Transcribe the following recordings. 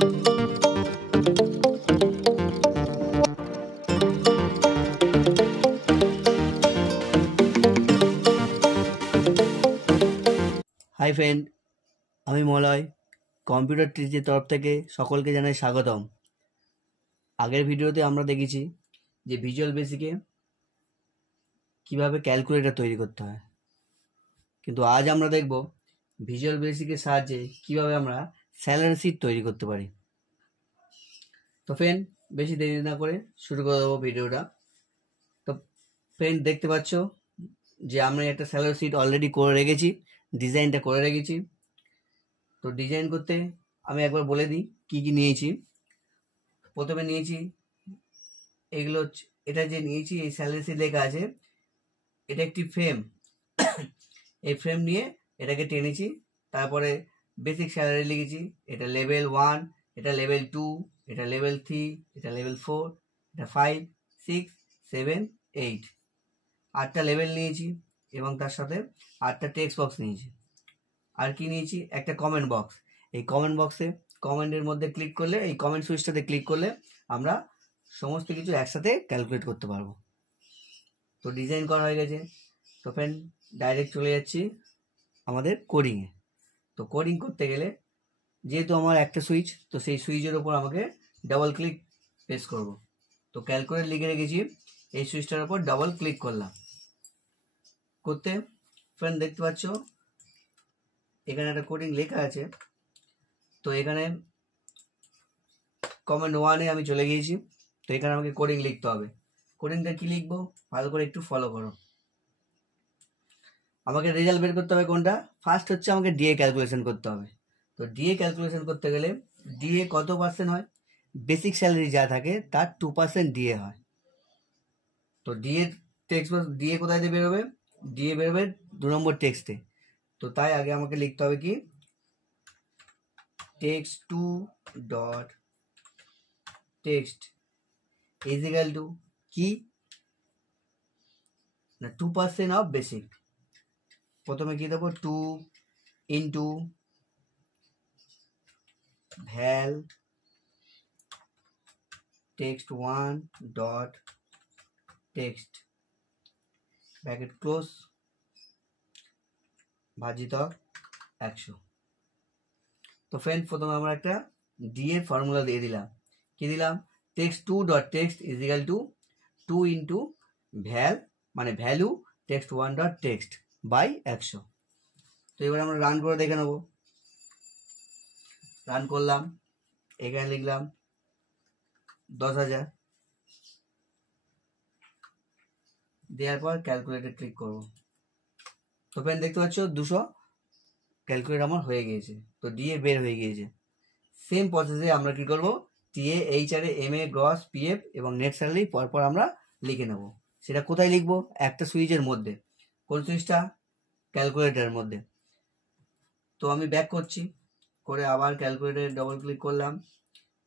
Hi friend, আমি Malay. Computer ট্রিজের তরফ থেকে সকলকে জানাই স্বাগতম। আগের ভিডিওতে আমরা দেখেছি যে ভিজুয়াল বেসিকে কিভাবে ক্যালকুলেটর তৈরি করতে হয়, কিন্তু আজ আমরা দেখব ভিজুয়াল বেসিকের সাহায্যে কিভাবে আমরা স্যালারি শিট তৈরি করতে পারি। তো ফ্রেন্ড, বেশি দেরি না করে শুরু করে দেবো ভিডিওটা। তো ফ্রেন্ড, দেখতে পাচ্ছ যে আমরা একটা স্যালারি শিট অলরেডি করে রেখেছি, ডিজাইনটা করে রেখেছি। তো ডিজাইন করতে আমি একবার বলে দিই কি কি নিয়েছি। প্রথমে নিয়েছি এগুলো, এটা যে নিয়েছি এই স্যালারি শিট লেখা আছে, এটা একটি ফ্রেম। এই ফ্রেম নিয়ে এটাকে টেনেছি, তারপরে বেসিক স্যালারি লিখেছি। এটা লেভেল 1, এটা লেভেল 2, এটা লেভেল 3, এটা লেভেল 4, এটা 5, 6, 7, 8, 8টা লেভেল নিয়েছি এবং তার সাথে 8টা টেক্সট বক্স নিয়েছি। আর কি নিয়েছি? একটা কমেন্ট বক্স। এই কমেন্ট বক্সে কমেন্টের মধ্যে ক্লিক করলে, এই কমেন্ট সুইচটাতে ক্লিক করলে আমরা সমস্ত কিছু একসাথে ক্যালকুলেট করতে পারবো। তো ডিজাইন করা হয়ে গেছে। তো ফ্রেন্ড, ডাইরেক্ট চলে যাচ্ছি আমাদের কোডিংয়ে। তো কোডিং করতে গেলে যেহেতু আমার একটা সুইচ, তো সেই সুইচের ওপর আমাকে ডাবল ক্লিক প্রেস করব। তো ক্যালকুলেট লিখে রেখেছি, এই সুইচটার ওপর ডাবল ক্লিক করলাম। করতে ফ্রেন্ড দেখতে পাচ্ছ এখানে একটা কোডিং লেখা আছে। তো এখানে কমেন্ট 1-এ আমি চলে গিয়েছি। তো এখানে আমাকে কোডিং লিখতে হবে। কোডিংটা কি লিখবো ভালো করে একটু ফলো করো। আমাকে রেজাল্ট বের করতে হবে কোনটা। ফার্স্ট হচ্ছে আমাকে ডিএ ক্যালকুলেশন করতে হবে। তো ডিএ ক্যালকুলেশন করতে গেলে ডিএ কত পার্সেন্ট হয়? বেসিক স্যালারি যা থাকে তার 2% ডিএ হয়। তো ডিএ টেক্সট ডিএ কোথায় দিয়ে বেরোবে? ডিএ বেরোবে 2 নম্বর টেক্সটে। তো তাই আগে আমাকে লিখতে হবে কি, text 2 dot text is equal to কি না 2% অফ বেসিক। প্রথমে কি দেবো? 2 into val text 1 dot text bracket close ভাজিত 100। তো ফ্রেন্ড, প্রথমে আমরা একটা ডিএ ফর্মুলা দিয়ে দিলাম। কি দিলাম? Text 2 dot text is equal to 2 into val মানে value text 1 dot text by 100। তো এবার আমরা রান করে দেখে নেব। রান করলাম, এখানে লিখলাম 10,000, দেওয়ার পর ক্যালকুলেটর ক্লিক করব। তো ফ্রেন্ড দেখতে পাচ্ছ 200 ক্যালকুলেট আমার হয়ে গিয়েছে। তো ডিএ বের হয়ে গিয়েছে। সেম প্রসেসে আমরা কি করব, TA, HRA, MA, gross, PF এবং নেট স্যালারি পরপর আমরা লিখে নেব। সেটা কোথায় লিখবো? একটা সুইচের মধ্যে। কোন সুইচটা? ক্যালকুলেটরের মধ্যে। তো আমি ব্যাক করছি, করে আবার ক্যালকুলেটরে ডবল ক্লিক করলাম,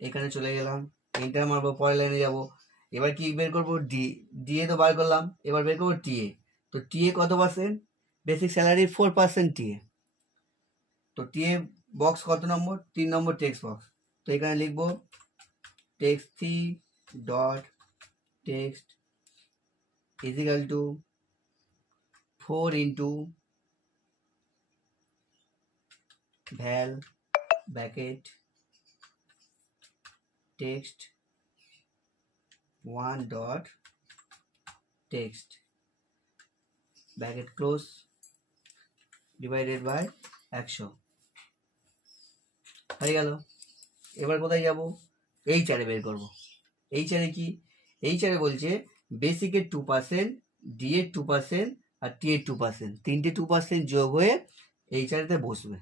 এখানে চলে গেলাম, এন্টার মারবো, পরের লাইনে যাব। এবার কি বের করবো? ডিএ তো বার করলাম, এবার বের করবো টিএ। তো টিএ কত পার্সেন্ট? Basic salary 4% TA. তো টিএ বক্স কত নম্বর? 3 নম্বর টেক্সট বক্স। তো এখানে লিখবো text 3 dot text is equal to 4 into val bracket text 1 dot text bracket close divided by 100 হয়ে গেল। এবার কোথায় যাব? এইচআরে বের করব। এইচআরে কি? এইচআরে বলছে বেসিকের 2%, ডিএর 2% আর টিএর 2%, তিনটে 2% যোগ হয়ে এইচআরেতে বসবে।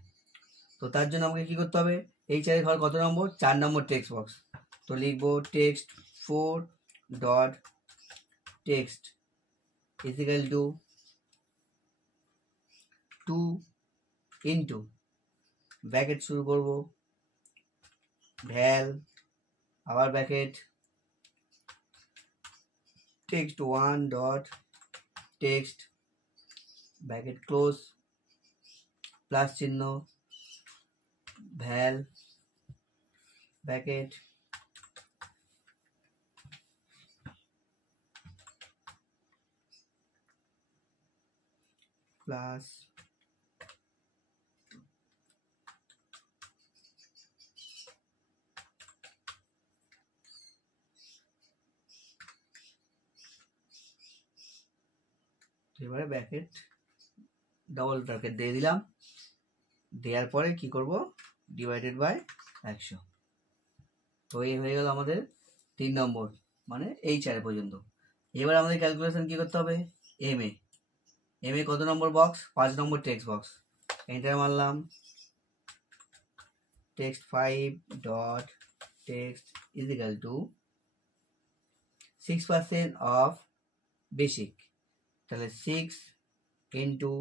তো তার জন্য আমাকে কি করতে হবে? এইচআরে ঘর কত নম্বর? 4 নম্বর টেক্সট বক্স। তো লিখবো text 4 dot text is equal to 2 into bracket শুরু করব, ভ্যাল, আবার bracket text 1 dot text bracket close plus চিহ্ন ভ্যাল ব্র্যাকেট প্লাস এবারে ব্র্যাকেট ডবল ব্র্যাকেট দিয়ে দিলাম, দেওয়ার পরে কি করব, ডিভাইডেড বাই 100। তো এই হয়ে গেল আমাদের 3 নম্বর, মানে এই 4 পর্যন্ত। এবার আমাদের ক্যালকুলেশন কি করতে হবে, এম এ কত নম্বর বক্স, 5 নম্বর টেক্সট বক্স। এন্টার মারলাম, text 5 dot text is equal to 6% of basic, তাহলে 6 into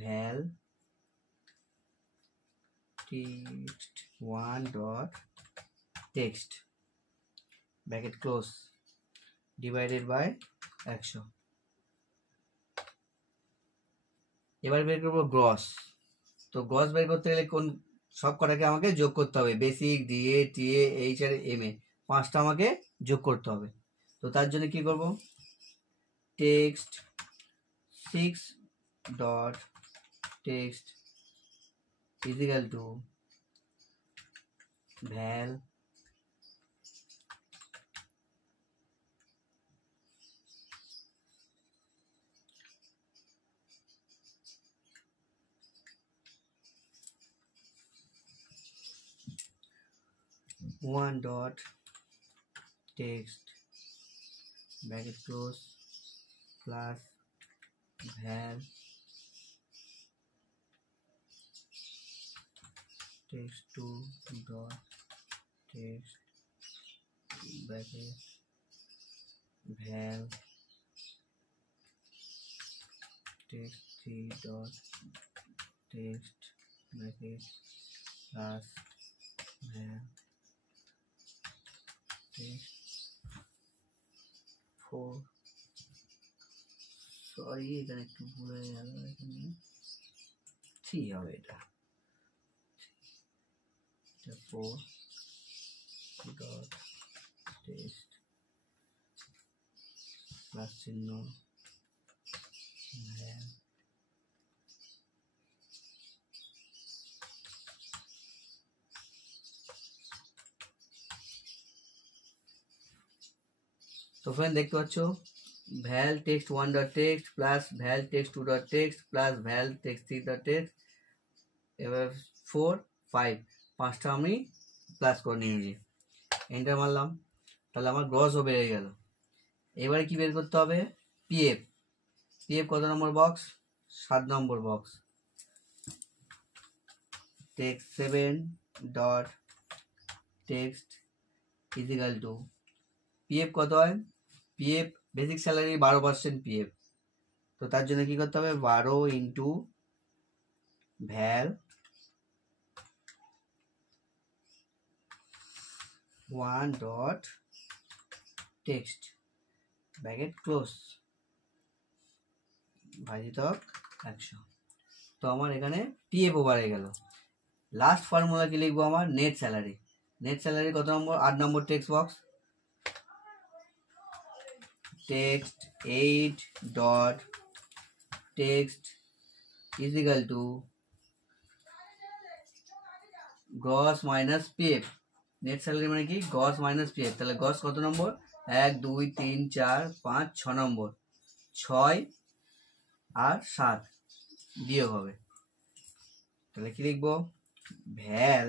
val text 1 dot text bracket close divided by 100। এবার বের করবো গ্রস। তো গ্রস বের করতে গেলে কোন সব কটাকে আমাকে যোগ করতে হবে, basic, DA, TA, H R M A, 5টা আমাকে যোগ করতে হবে। তো তার জন্য কি করব, text 6 dot text is equal two val one dot text bracket close plus val text 2 dot text bracket val text 3 dot text bracket plus val text 4, sorry এখানে একটু ভুল হয়ে গেল, এখানে 3 হবে, এটা 4 dot text প্লাস চিহ্ন val তো ফ্রেন্ড দেখতে পাচ্ছ, ভ্যাল টেক্সট 1 ডট টেক্সট প্লাস ভ্যাল টেক্সট 2 ডট টেক্সট প্লাস ভ্যাল টেক্সট 3 ডট টেক্সট, এবার 4 5, 5টা আমি প্লাস করে নিয়েছি। এন্টার মারলাম, তাহলে আমার গ্রসও বেড়ে গেল। এবারে কি বের করতে হবে, পিএফ কত number box, 7 number box. Text 7 dot text is equal to, PF কত হয়, পিএফ বেসিক স্যালারি 12% পিএফ। তো তার জন্য কি করতে হবে, 12 ইন্টু ভ্যাল 1 ডট টেক্সট ব্র্যাকেট ক্লোজ ভাজিতক 100। তো আমার এখানে পিএফ ওভার হয়ে গেল। লাস্ট ফর্মুলা কি লিখবো, আমার নেট স্যালারি। নেট স্যালারি কত number, 8 number text box. Text 8 dot text is equal to gross minus PF. Net salary মানে কি, গ্রস মাইনাস পিএফ। তাহলে গ্রস কত নম্বর, 1 2 3 4 5 6 নম্বর, 6 আর 7 বিয়োগ হবে। তাহলে কি লিখবো, val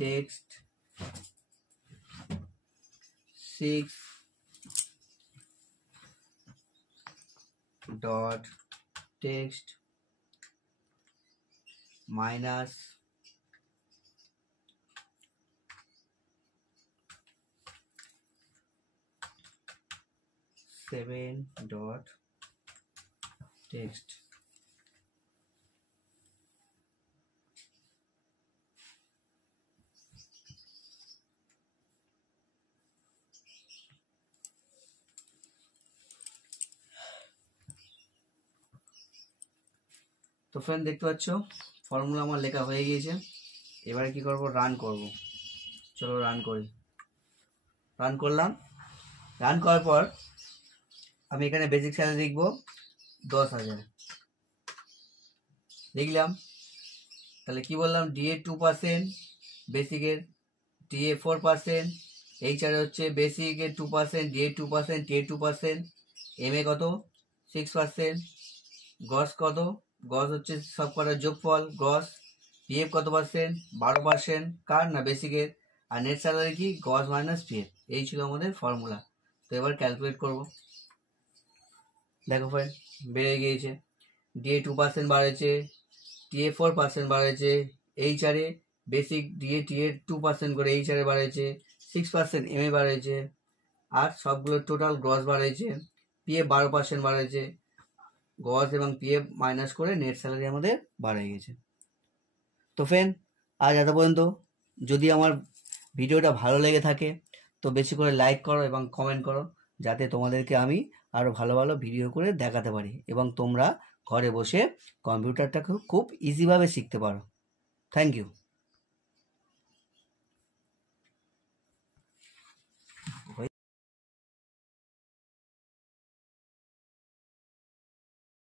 text 6 dot text minus 7 dot text. তো ফ্রেন্ড দেখতে পাচ্ছ ফর্মুলা আমার লেখা হয়ে গিয়েছে। এবারে কি করব, রান করব। চলো রান করি। রান করলাম। রান করার পর আমি এখানে বেসিক স্যালারি লিখবো 10,000 লিখলাম। তাহলে কি বললাম, ডিএ 2%, বেসিকের ডিএ 4%, এইচআর হচ্ছে বেসিকের 2%, ডিএ 2%, টিএ 2%, এমএ কত 6%, গস কত, গস হচ্ছে সব কটার যোগফল গস, পিএফ কত পার্সেন্ট 12%, কার না বেসিকের, আর নেট স্যালারি কি গস মাইনাস পিএফ। এই ছিল আমাদের ফর্মুলা। তো এবার ক্যালকুলেট করব। দেখো ফ্রেন্ড বেড়ে গিয়েছে, ডিএ 2% বাড়েছে, টিএ 4% বাড়েছে, এইচআরে বেসিক ডিএ টিএ 2% করে এইচআরে বাড়েছে, 6% এমএ বাড়েছে, আর সবগুলো টোটাল গ্রস বাড়েছে, পিএফ 12% বাড়েছে, গস এবং পিএফ মাইনাস করে নেট স্যালারি আমাদের বাড়ে গেছে। তো ফ্রেন্ড আজ এত পর্যন্ত। যদি আমার ভিডিওটা ভালো লেগে থাকে তো বেশি করে লাইক করো এবং কমেন্ট করো, যাতে তোমাদেরকে আমি আরও ভালো ভালো ভিডিও করে দেখাতে পারি এবং তোমরা ঘরে বসে কম্পিউটারটাকে খুব ইজিভাবে শিখতে পারো। Thank you.